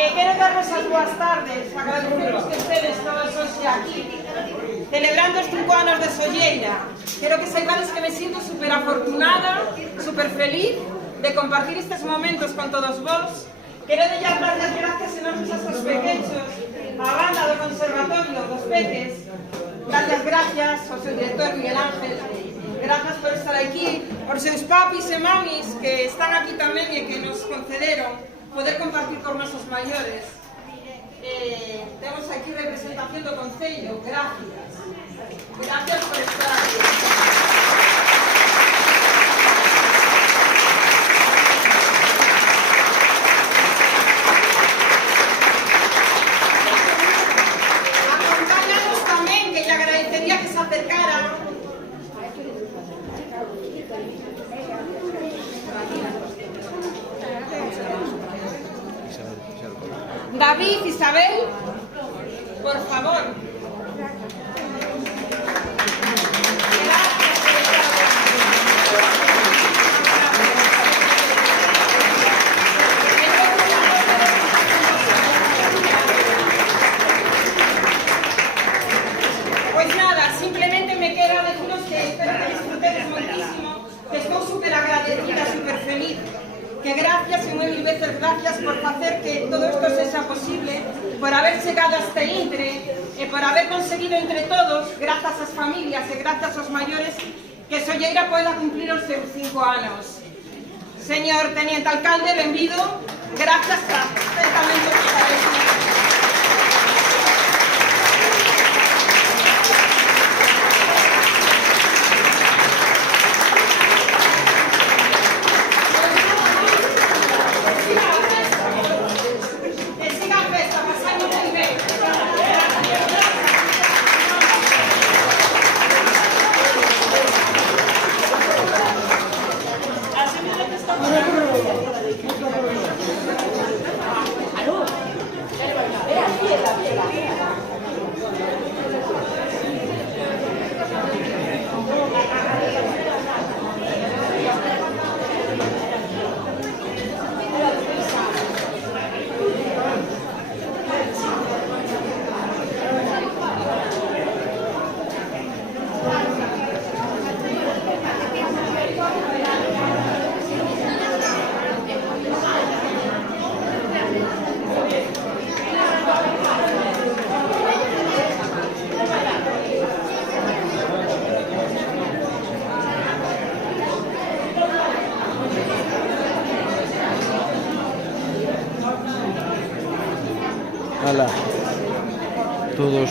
Quero darvos as boas tardes, agradeceros que estedes todos hoxe aquí, celebrando os 5 anos de Solleira. Quero que saibades que me sinto super afortunada, super feliz de compartir estes momentos con todos vos. Quero dar as gracias enormes a estos pequechos, a banda do Conservatorio dos Peques, dar as gracias ao seu director Miguel Ángel, gracias por estar aquí, por seus papis e mamis que están aquí tamén e que nos concederon poder compartir con nosos maiores. Temos aquí representación do Concello, gracias. Gracias por estar aquí. Acompáñanos tamén, que lle agradecería que se acercara David, Isabel, por favor. Pues nada, simplemente me queda deciros que espero que disfrutéis muchísimo, que estou super agradecida, super feliz. Que gracias e moi mil veces gracias por facer que todo isto sexa posible, por haber chegado a este intre e por haber conseguido entre todos, grazas ás familias e grazas aos maiores, que Solleira poida cumplir os seus 5 anos. Señor Teniente Alcalde, benvido, grazas perfectamente por estar aquí. Hola, todos.